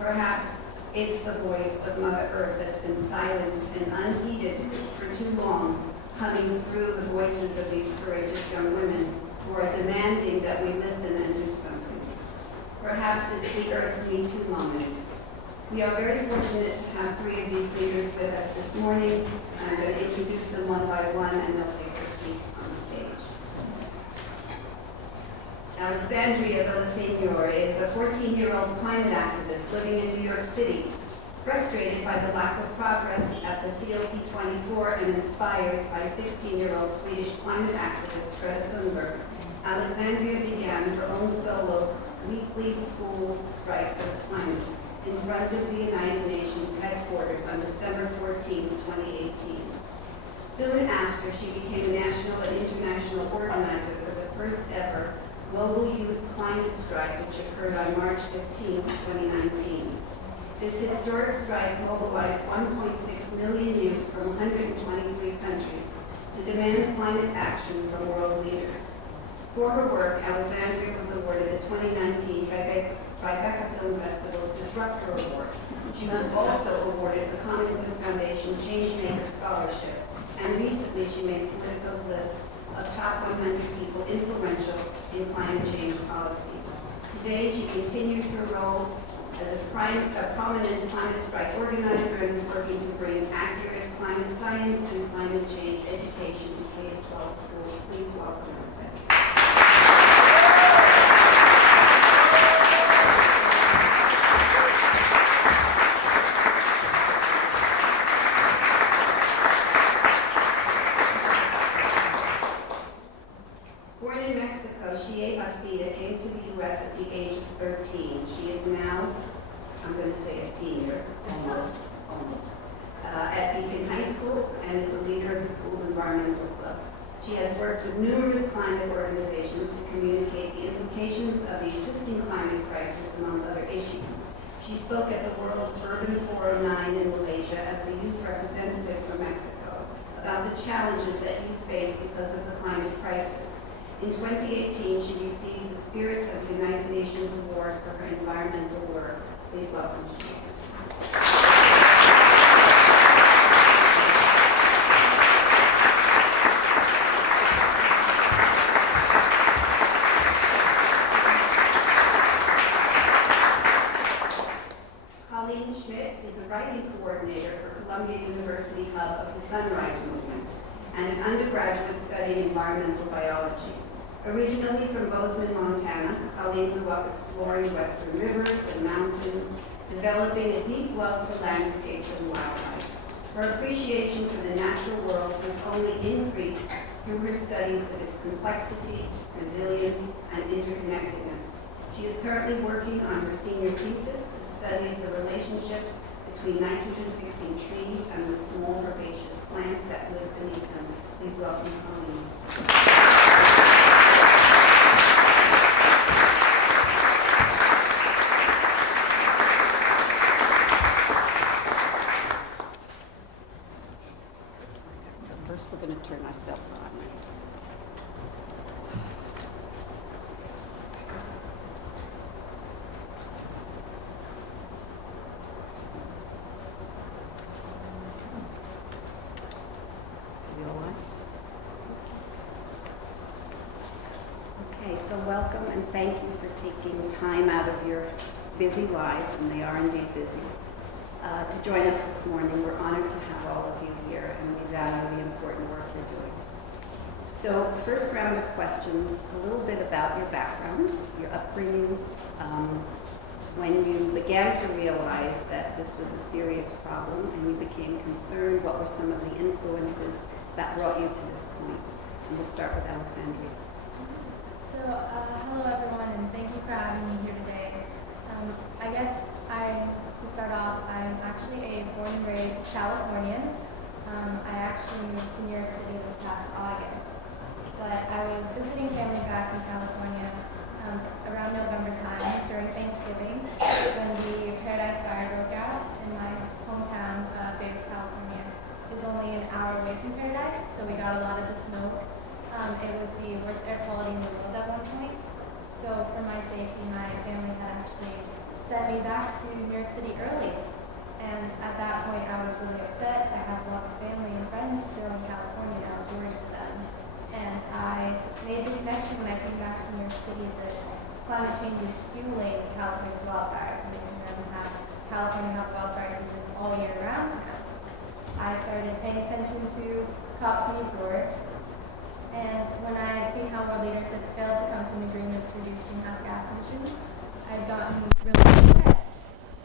Perhaps it's the voice of Mother Earth that's been silenced and unheeded for too long, coming through the voices of these courageous young women who are demanding that we listen and do something. Perhaps it's the Earth's Me Too moment. We are very fortunate to have 3 of these leaders with us this morning. I'm going to introduce them one by one, and they'll take their seats on stage. Alexandria Villaseñor is a 14-year-old climate activist living in New York City, frustrated by the lack of progress at the COP24 and inspired by 16-year-old Swedish climate activist Greta Thunberg. Alexandria began her own solo weekly school strike for the climate in front of the United Nations headquarters on December 14, 2018. Soon after, she became a national and international organizer for the first ever global youth climate strike, which occurred on March 15, 2019. This historic strike mobilized 1.6 million youth from 123 countries to demand climate action from world leaders. For her work, Alexandria was awarded the 2019 Tribeca Film Festival's Disruptor Award. She was also awarded the Common Good Foundation Changemaker Scholarship, and recently she made Politico's list of top 100 people influential in climate change policy. Today, she continues her role as a prominent climate strike organizer and is working to bring accurate climate science and climate change education to K-12 schools. Please welcome Alexandria. Born in Mexico, Shea Bastida came to the U.S. at the age of 13. She is now, I'm going to say a senior, almost, at Beacon High School and is the leader of the school's environmental club. She has worked with numerous climate organizations to communicate the implications of the existing climate crisis, among other issues. She spoke at the World Urban 409 in Malaysia as the youth representative for Mexico about the challenges that youth face because of the climate crisis. In 2018, she received the Spirit of the United Nations Award for her environmental work. Please welcome Shea. Colleen Schmidt is a writing coordinator for Columbia University Hub of the Sunrise Movement and an undergraduate studying environmental biology. Originally from Bozeman, Montana, Colleen grew up exploring western rivers and mountains, developing a deep love for landscapes and wildlife. Her appreciation for the natural world has only increased through her studies of its complexity, resilience, and interconnectedness. She is currently working on her senior thesis, the study of the relationships between nitrogen-fixing trees and the small herbaceous plants that live beneath them. Please welcome Colleen. We're going to turn ourselves on. Okay, so welcome and thank you for taking time out of your busy lives, and they are indeed busy, to join us this morning. We're honored to have all of you here, and we value the important work you're doing. So, first round of questions, a little bit about your background, your upbringing, when you began to realize that this was a serious problem and you became concerned, what were some of the influences that brought you to this point? And we'll start with Alexandria. So, hello everyone, and thank you for having me here today. I guess to start off, I'm actually a born and raised Californian. I actually moved to New York City this past August. But I was visiting family back in California around November time during Thanksgiving when the Paradise Fire broke out in my hometown of Davis, California. It's only an hour away from Paradise, so we got a lot of the smoke. It was the worst air quality in the world at one point. So for my safety, my family coming back to New York City early. And at that point, I was really upset. I have a lot of family and friends still in California, and I was worried for them. And I made the connection when I came back to New York City that climate change is fueling California's wildfires, and we're going to have California have wildfire season all year round now. I started paying attention to COP24, and when I had seen how world leaders had failed to come to an agreement to reduce greenhouse gas emissions, I had gotten really upset.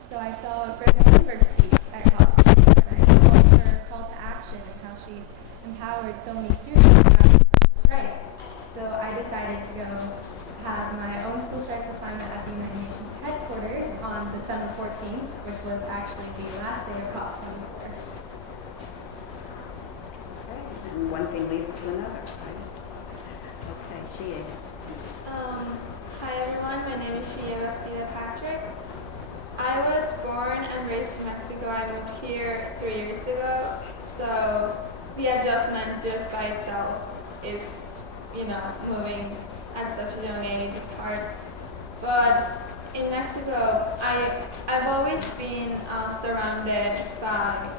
So I saw Greta Thunberg speak at COP24, and I saw her call to action and how she empowered so many students to have a school strike. So I decided to go have my own school strike for climate at the United Nations headquarters on December 14th, which was actually the last day of COP24. And one thing leads to another, right? Okay, Shea. Hi everyone, my name is Shea Bastida Patrick. I was born and raised in Mexico. I moved here 3 years ago, so the adjustment just by itself is, moving at such a young age is hard. But in Mexico, I've always been surrounded by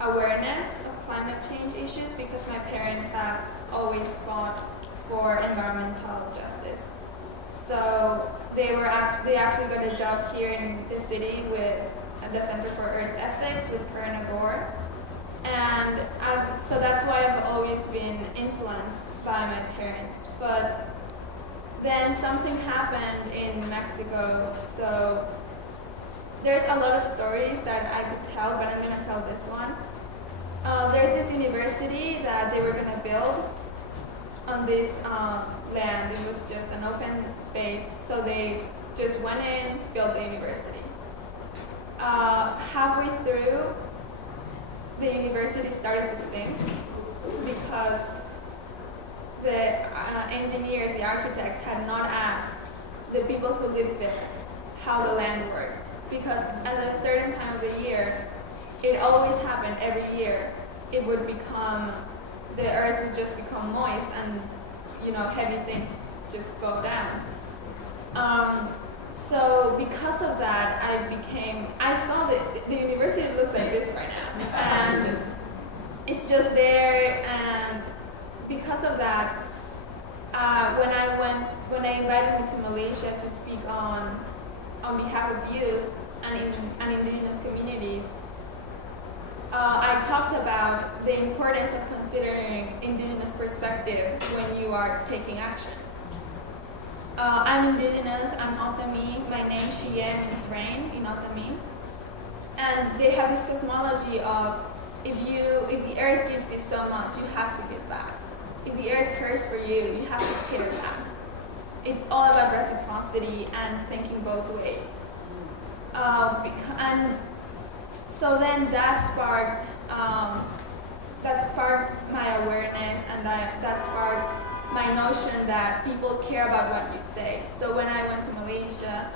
awareness of climate change issues because my parents have always fought for environmental justice. So they actually got a job here in the city with the Center for Earth Ethics with Karen Agor. And so that's why I've always been influenced by my parents. But then something happened in Mexico, so there's a lot of stories that I could tell, but I'm going to tell this one. There's this university that they were going to build on this land. It was just an open space, so they just went in, built the university. Halfway through, the university started to sink because the engineers, the architects, had not asked the people who lived there how the land worked. Because at a certain time of the year, it always happened every year. It would become, the earth would just become moist and, heavy things just go down. So because of that, I saw the university looks like this right now. And it's just there, and because of that, when they invited me to Malaysia to speak on behalf of youth and indigenous communities, I talked about the importance of considering indigenous perspective when you are taking action. I'm indigenous, I'm Otami, my name Shie means rain in Otami. And they have this cosmology of if the earth gives you so much, you have to give back. If the earth cares for you, you have to give back. It's all about reciprocity and thinking both ways. And so then that sparked my awareness, and that sparked my notion that people care about what you say. So when I went to Malaysia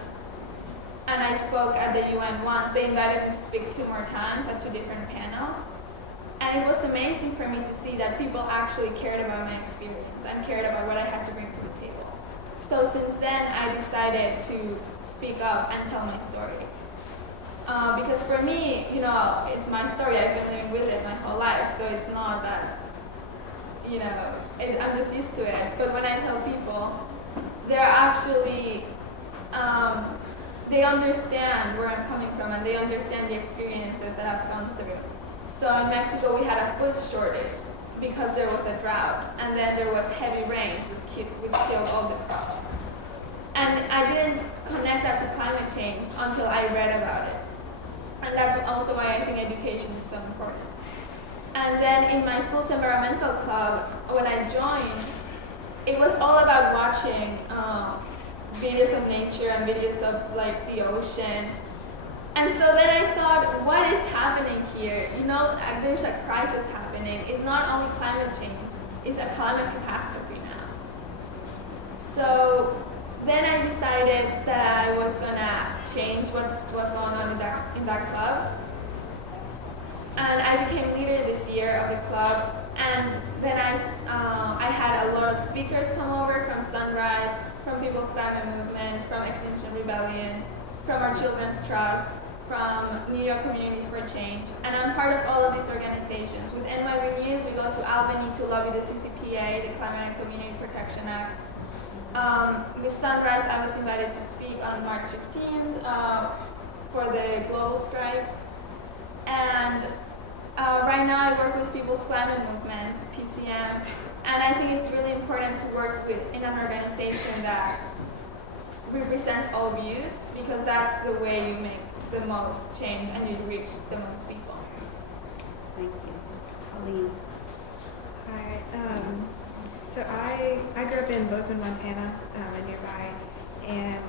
and I spoke at the UN once, they invited me to speak 2 more times at 2 different panels. And it was amazing for me to see that people actually cared about my experience and cared about what I had to bring to the table. So since then, I decided to speak up and tell my story. Because for me, it's my story. I've been living with it my whole life, so it's not that, I'm just used to it. But when I tell people, they're actually, they understand where I'm coming from, and they understand the experiences that I've gone through. So in Mexico, we had a food shortage because there was a drought, and then there was heavy rains which killed all the crops. And I didn't connect that to climate change until I read about it. And that's also why I think education is so important. And then in my school's environmental club, when I joined, it was all about watching videos of nature and videos of like the ocean. And so then I thought, what is happening here? There's a crisis happening. It's not only climate change, it's a climate catastrophe now. So then I decided that I was gonna change what's going on in that club. And I became leader this year of the club. And then I had a lot of speakers come over from Sunrise, from People's Climate Movement, from Extinction Rebellion. from Our Children's Trust, from New York Communities for Change, and I'm part of all of these organizations. With NY Renews, we go to Albany to lobby the CCPA, the Climate and Community Protection Act. With Sunrise, I was invited to speak on March 15th for the global strike. And right now I work with People's Climate Movement, PCM, and I think it's really important to work in an organization that represents all views, because that's the way you make the most change and you reach the most people. Thank you. Colleen. Hi. So I grew up in Bozeman, Montana, and nearby, and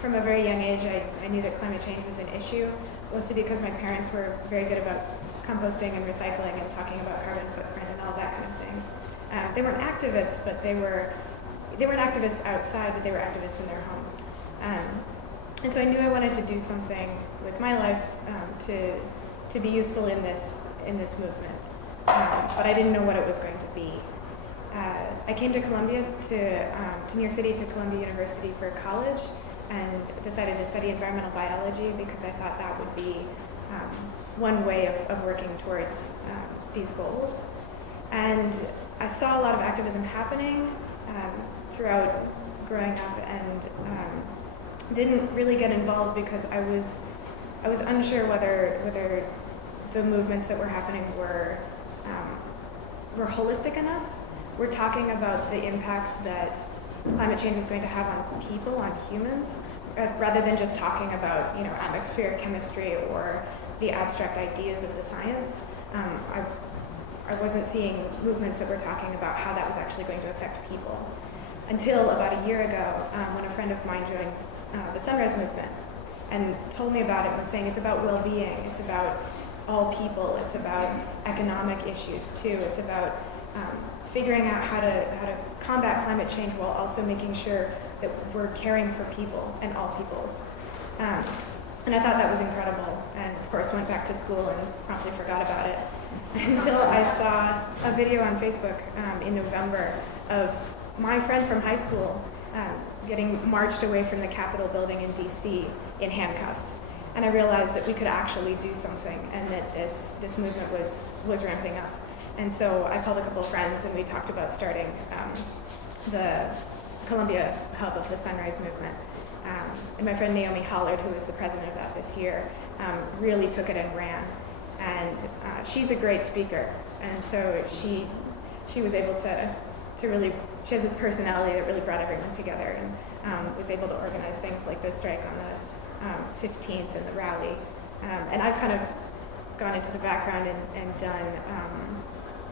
from a very young age, I knew that climate change was an issue, mostly because my parents were very good about composting and recycling and talking about carbon footprint and all that kind of things. They weren't activists, but they weren't activists outside, but they were activists in their home. And so I knew I wanted to do something with my life to be useful in this movement, but I didn't know what it was going to be. I came to Columbia, to New York City, to Columbia University for college, and decided to study environmental biology because I thought that would be one way of working towards these goals. And I saw a lot of activism happening throughout growing up, and didn't really get involved because I was unsure whether the movements that were happening were holistic enough. We're talking about the impacts that climate change is going to have on people, on humans, rather than just talking about atmospheric chemistry or the abstract ideas of the science. I wasn't seeing movements that were talking about how that was actually going to affect people until about a year ago, when a friend of mine joined the Sunrise Movement and told me about it and was saying it's about well-being, it's about all people, it's about economic issues too, it's about figuring out how to combat climate change while also making sure that we're caring for people and all peoples. And I thought that was incredible, and of course went back to school and promptly forgot about it until I saw a video on Facebook in November of my friend from high school getting marched away from the Capitol building in DC in handcuffs. And I realized that we could actually do something, and that this movement was ramping up. And so I called a couple of friends, and we talked about starting the Columbia hub of the Sunrise Movement. And my friend Naomi Hollard, who was the president of that this year, really took it and ran. And she's a great speaker, and so she was able to really, she has this personality that really brought everyone together, and was able to organize things like the strike on the 15th and the rally. And I've kind of gone into the background and done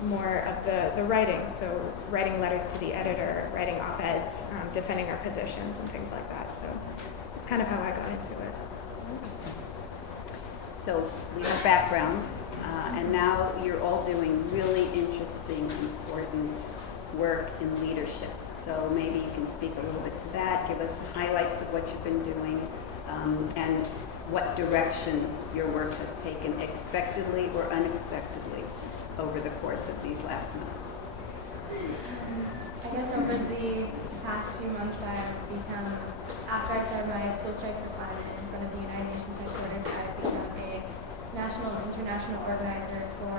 more of the writing, so writing letters to the editor, writing op-eds, defending our positions and things like that. So it's kind of how I got into it. So we have background, and now you're all doing really interesting, important work in leadership. So maybe you can speak a little bit to that, give us the highlights of what you've been doing, and what direction your work has taken, expectedly or unexpectedly, over the course of these last months. I guess over the past few months, I've become, after I started my school strike for climate in front of the United Nations headquarters, I've become a national and international organizer for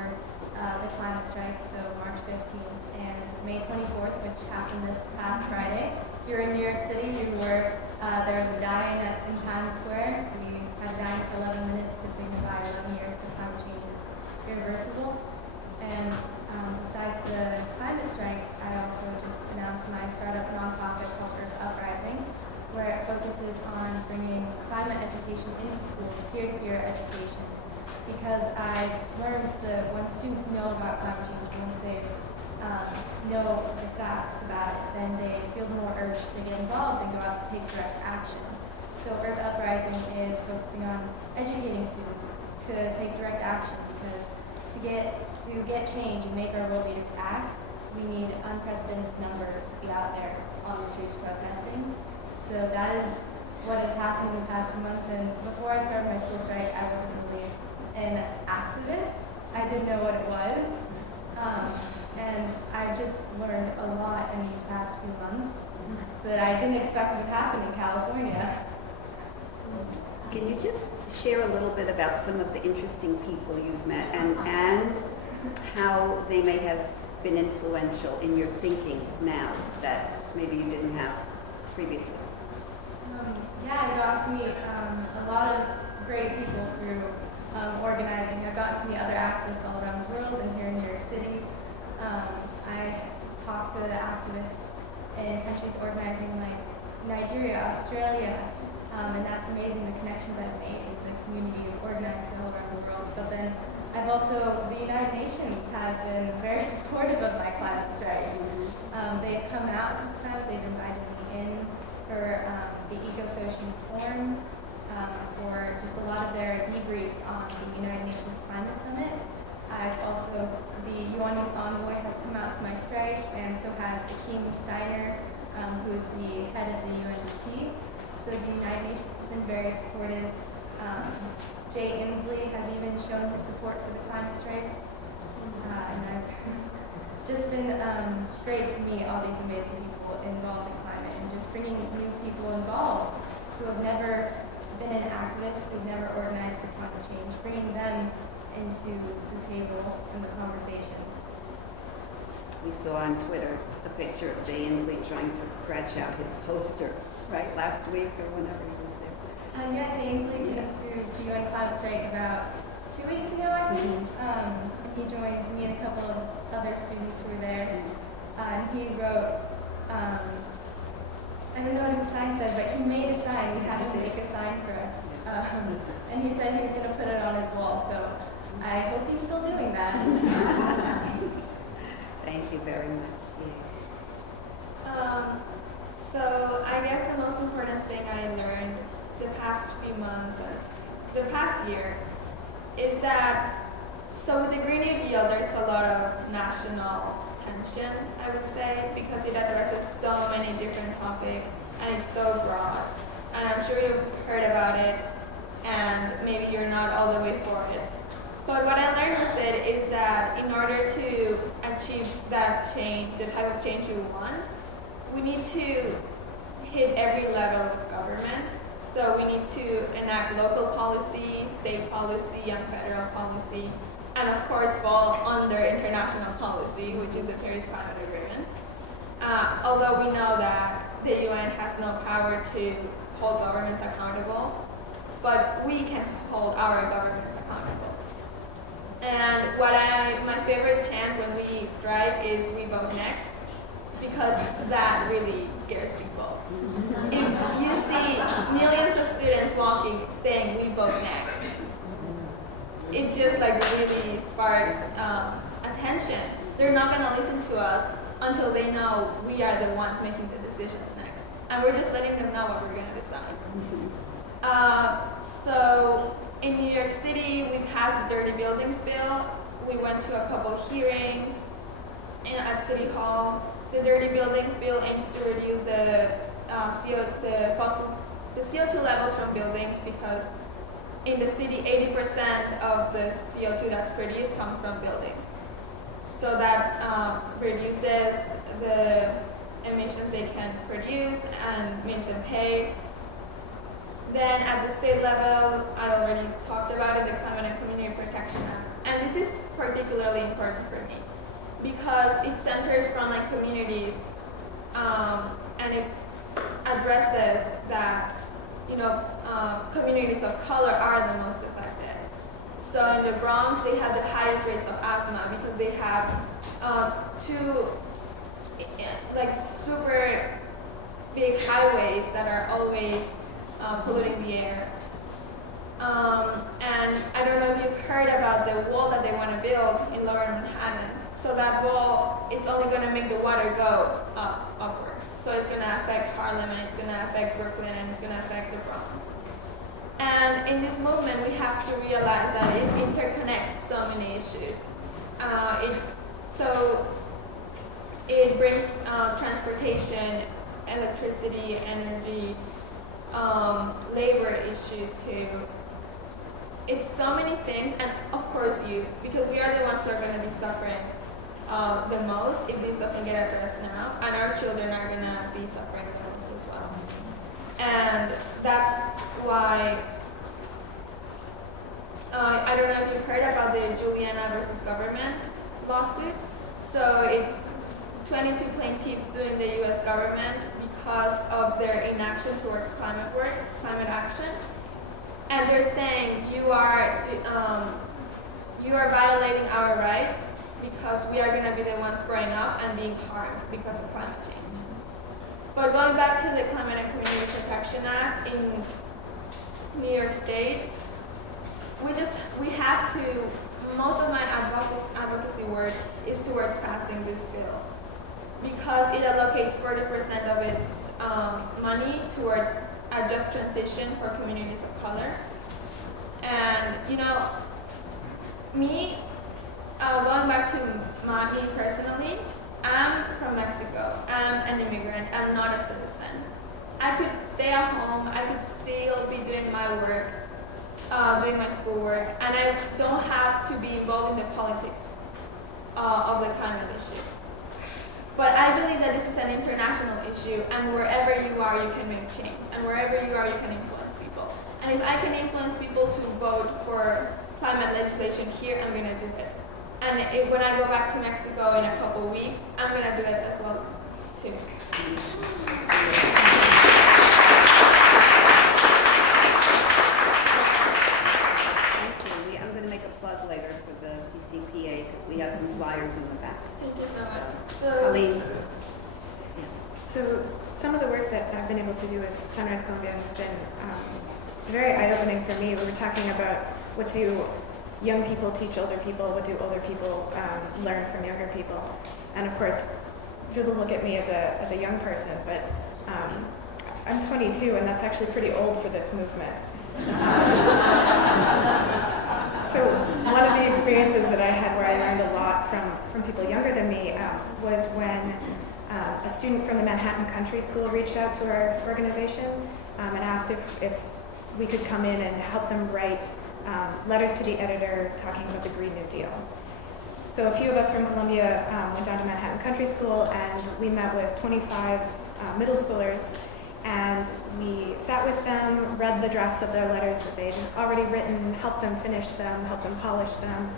the climate strike, so March 15th and May 24th, which happened this past Friday. You're in New York City, there was a die-in in Times Square. We had a die-in for 11 minutes to signify 11 years to climate change is irreversible. And besides the climate strikes, I also just announced my startup nonprofit called Earth Uprising, where it focuses on bringing climate education into schools, peer-to-peer education. Because I've learned that when students know about climate change, once they know the facts about it, then they feel more urged to get involved and go out to take direct action. So Earth Uprising is focusing on educating students to take direct action, because to get change and make our world leaders act, we need unprecedented numbers to be out there on the streets protesting. So that is what has happened in the past few months. And before I started my school strike, I wasn't really an activist. I didn't know what it was. And I just learned a lot in these past few months that I didn't expect would happen in California. Can you just share a little bit about some of the interesting people you've met and how they may have been influential in your thinking now that maybe you didn't have previously? Yeah, I got to meet a lot of great people through organizing. I got to meet other activists all around the world and here in New York City. I talked to activists in countries organizing like Nigeria, Australia, and that's amazing, the connections I've made with the community of organizers all around the world. But then I've also, the United Nations has been very supportive of my climate strike. They've come out a couple times, they've invited me in for the Eco-Social Forum, for just a lot of their debriefs on the United Nations Climate Summit. I've also, the UN Youth Envoy has come out to my strike, and so has Akeem Steiner, who is the head of the UNDP. So the United Nations has been very supportive. Jay Inslee has even shown his support for the climate strikes. It's just been great to meet all these amazing people involved in climate and just bringing new people involved who have never been an activist, who've never organized for climate change, bringing them into the table and the conversation. We saw on Twitter a picture of Jay Inslee trying to scratch out his poster, right, last week or whenever he was there. Yeah, Jay Inslee came to the UN Climate Strike about 2 weeks ago, I think. He joined me and a couple of other students who were there. And he wrote, I don't know what his sign said, but he made a sign. We had to make a sign for us. And he said he was going to put it on his wall. So I hope he's still doing that. Thank you very much. So I guess the most important thing I learned the past few months or the past year is that, so with the Green New Deal, there's a lot of national tension, I would say, because it addresses so many different topics and it's so broad. And I'm sure you've heard about it and maybe you're not all the way for it. But what I learned with it is that in order to achieve that change, the type of change we want, we need to hit every level of government. So we need to enact local policy, state policy, and federal policy, and of course fall under international policy, which is the Paris Climate Agreement. Although we know that the UN has no power to hold governments accountable, but we can hold our governments accountable. And my favorite chant when we strike is "We vote next," because that really scares people. If you see millions of students walking saying "We vote next," it just like really sparks attention. They're not going to listen to us until they know we are the ones making the decisions next, and we're just letting them know what we're going to decide. So in New York City, we passed the Dirty Buildings Bill. We went to a couple hearings at City Hall. The Dirty Buildings Bill aims to reduce the CO2 levels from buildings because in the city, 80% of the CO2 that's produced comes from buildings. So that reduces the emissions they can produce and makes them pay. Then at the state level, I already talked about it, the Climate and Community Protection Act. And this is particularly important for me because it centers frontline communities and it addresses that communities of color are the most affected. So in the Bronx, they have the highest rates of asthma because they have two super big highways that are always polluting the air. And I don't know if you've heard about the wall that they want to build in Lower Manhattan. So that wall, it's only going to make the water go upwards. So it's going to affect Harlem, and it's going to affect Brooklyn, and it's going to affect the Bronx. And in this movement, we have to realize that it interconnects so many issues. It brings transportation, electricity, energy, labor issues too. It's so many things, and of course youth, because we are the ones who are going to be suffering the most if this doesn't get addressed now, and our children are going to be suffering the most as well. And that's why I don't know if you've heard about the Juliana versus government lawsuit. So it's 22 plaintiffs suing the U.S. government because of their inaction towards climate action. And they're saying you are violating our rights because we are going to be the ones growing up and being harmed because of climate change. But going back to the Climate and Community Protection Act in New York State, we have to, most of my advocacy work is towards passing this bill because it allocates 40% of its money towards a just transition for communities of color. And me, going back to me personally, I'm from Mexico. I'm an immigrant. I'm not a citizen. I could stay at home. I could still be doing my work, doing my schoolwork, and I don't have to be involved in the politics of the climate issue. But I believe that this is an international issue, and wherever you are, you can make change, and wherever you are, you can influence people. And if I can influence people to vote for climate legislation here, I'm going to do it. And when I go back to Mexico in a couple weeks, I'm going to do it as well, too. I'm going to make a plug later for the CCPA because we have some flyers in the back. Thank you so much. Colleen. So some of the work that I've been able to do with Sunrise Columbia has been very eye-opening for me. We were talking about what do young people teach older people, what do older people learn from younger people. And of course, people look at me as a young person, but I'm 22 and that's actually pretty old for this movement. So one of the experiences that I had where I learned a lot from people younger than me was when a student from the Manhattan Country School reached out to our organization and asked if we could come in and help them write letters to the editor talking about the Green New Deal. So a few of us from Columbia went down to Manhattan Country School and we met with 25 middle schoolers, and we sat with them, read the drafts of their letters that they'd already written, helped them finish them, helped them polish them.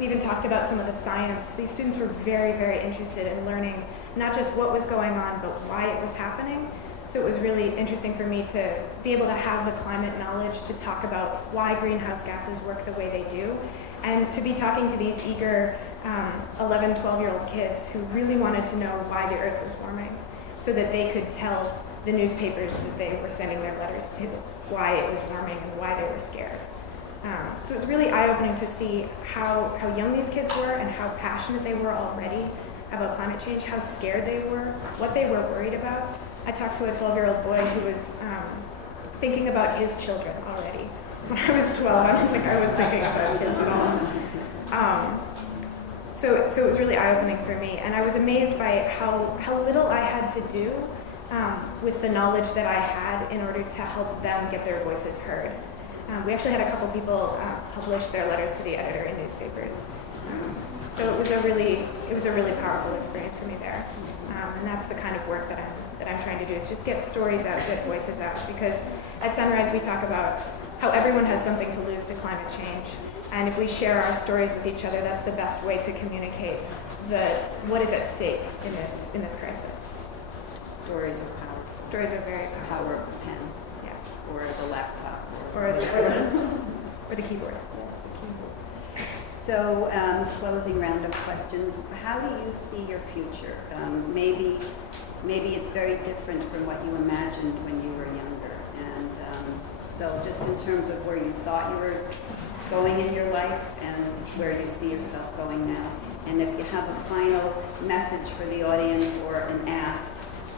We even talked about some of the science. These students were very, very interested in learning not just what was going on, but why it was happening. So it was really interesting for me to be able to have the climate knowledge to talk about why greenhouse gases work the way they do, and to be talking to these eager 11, 12-year-old kids who really wanted to know why the Earth was warming so that they could tell the newspapers that they were sending their letters to why it was warming and why they were scared. So it was really eye-opening to see how young these kids were and how passionate they were already about climate change, how scared they were, what they were worried about. I talked to a 12-year-old boy who was thinking about his children already. When I was 12, I don't think I was thinking about kids at all. So it was really eye-opening for me, and I was amazed by how little I had to do with the knowledge that I had in order to help them get their voices heard. We actually had a couple people publish their letters to the editor in newspapers. So it was a really powerful experience for me there, and that's the kind of work that I'm trying to do, is just get stories out, get voices out. Because at Sunrise we talk about how everyone has something to lose to climate change, and if we share our stories with each other, that's the best way to communicate what is at stake in this crisis. Stories are powerful. Stories are very powerful. Power of the pen. Yeah. Or the laptop. Or the keyboard. Yes, the keyboard. So, closing round of questions. How do you see your future? Maybe it's very different from what you imagined when you were younger. And so just in terms of where you thought you were going in your life and where you see yourself going now. And if you have a final message for the audience or an ask,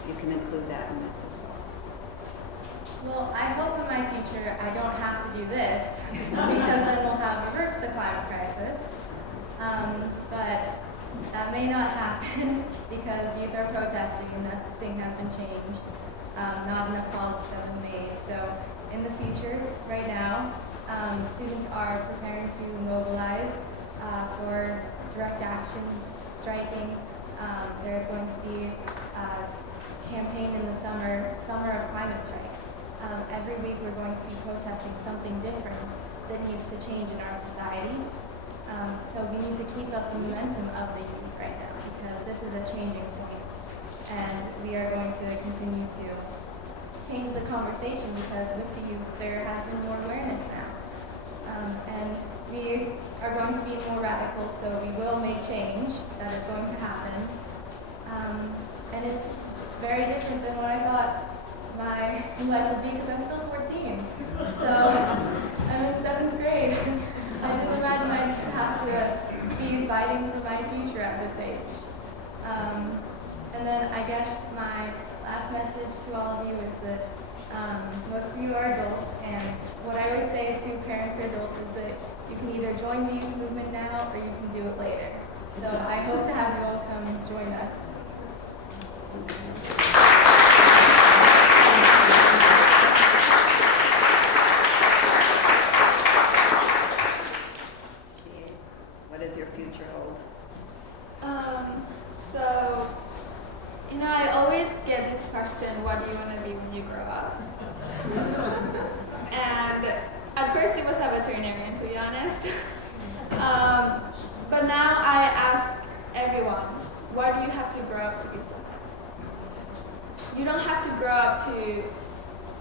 you can include that in this as well. Well, I hope in my future I don't have to do this because then we'll have reversed the climate crisis. But that may not happen because youth are protesting and nothing has been changed. Not enough policies have been made. So in the future, right now, students are preparing to mobilize for direct actions, striking. There's going to be a campaign in the summer of climate strike. Every week we're going to be protesting something different that needs to change in our society. So we need to keep up the momentum of the youth right now because this is a changing point. And we are going to continue to change the conversation because with the youth there has been more awareness now. And we are going to be more radical, so we will make change. That is going to happen. And it's very different than what I thought my life would be because I'm still 14. So I'm in 7th grade. I didn't imagine I'd have to be fighting for my future at this age. And then I guess my last message to all of you is that most of you are adults, and what I always say to parents or adults is that you can either join the youth movement now or you can do it later. So I hope to have you all come join us. What does your future hold? So, I always get this question, what do you want to be when you grow up? And at first it was a veterinarian, to be honest. But now I ask everyone, why do you have to grow up to be something? You don't have to grow up to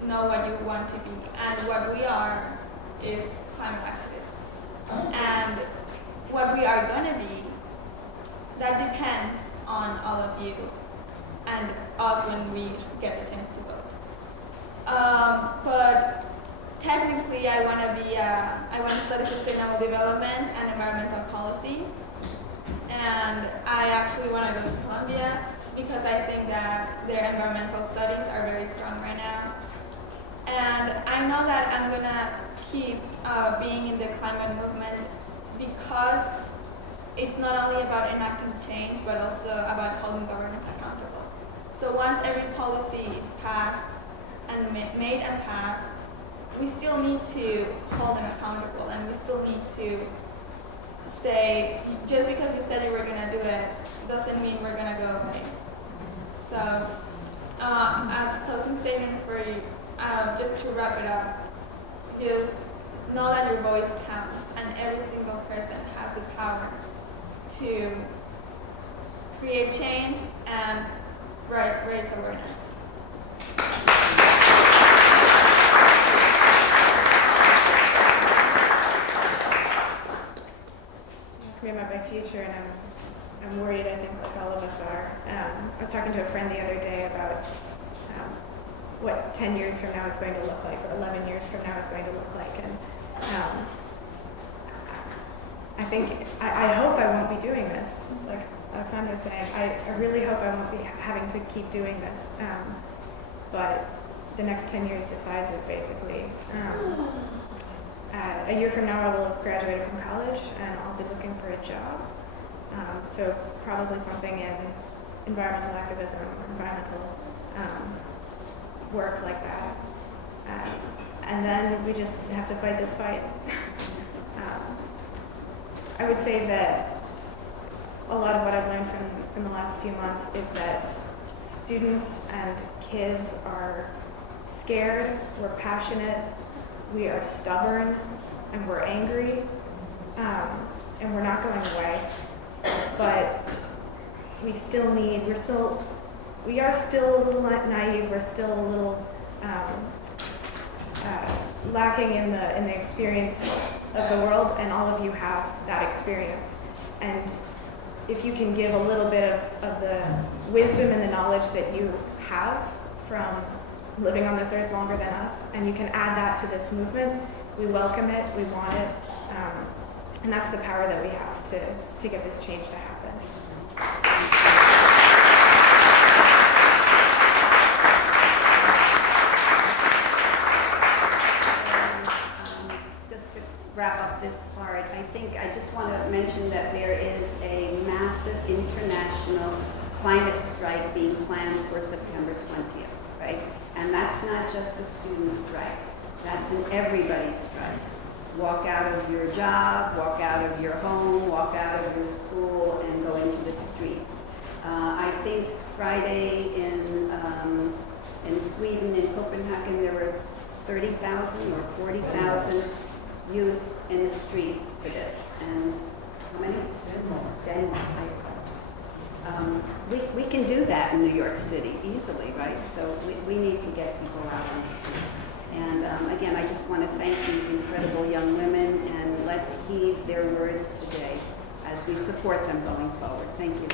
know what you want to be. And what we are is climate activists. And what we are going to be, that depends on all of you and us when we get the chance to vote. But technically, I want to study sustainable development and environmental policy. And I actually want to go to Columbia because I think that their environmental studies are very strong right now. And I know that I'm going to keep being in the climate movement because it's not only about enacting change, but also about holding governments accountable. So once every policy is passed and made and passed, we still need to hold them accountable, and we still need to say, just because you said you were going to do it, doesn't mean we're going to go away. So a closing statement for you, just to wrap it up, just know that your voice counts, and every single person has the power to create change and raise awareness. Ask me about my future, and I'm worried, I think, like all of us are. I was talking to a friend the other day about what 10 years from now is going to look like, or 11 years from now is going to look like. And I hope I won't be doing this. Like Alexandra was saying, I really hope I won't be having to keep doing this. But the next 10 years decides it, basically. A year from now, I will have graduated from college, and I'll be looking for a job. So probably something in environmental activism, environmental work like that. And then we just have to fight this fight. I would say that a lot of what I've learned from the last few months is that students and kids are scared, we're passionate, we are stubborn, and we're angry, and we're not going away. But we are still a little naive, we're still a little lacking in the experience of the world, and all of you have that experience. And if you can give a little bit of the wisdom and the knowledge that you have from living on this earth longer than us, and you can add that to this movement, we welcome it, we want it, and that's the power that we have to get this change to happen. Just to wrap up this part, I just want to mention that there is a massive international climate strike being planned for September 20th, right? And that's not just a student strike, that's an everybody's strike. Walk out of your job, walk out of your home, walk out of your school, and go into the streets. I think Friday in Sweden, in Copenhagen, there were 30,000 or 40,000 youth in the street for this. And how many? 10 more. We can do that in New York City easily, right? So we need to get people out on the street. And again, I just want to thank these incredible young women, and let's heed their words today as we support them going forward. Thank you.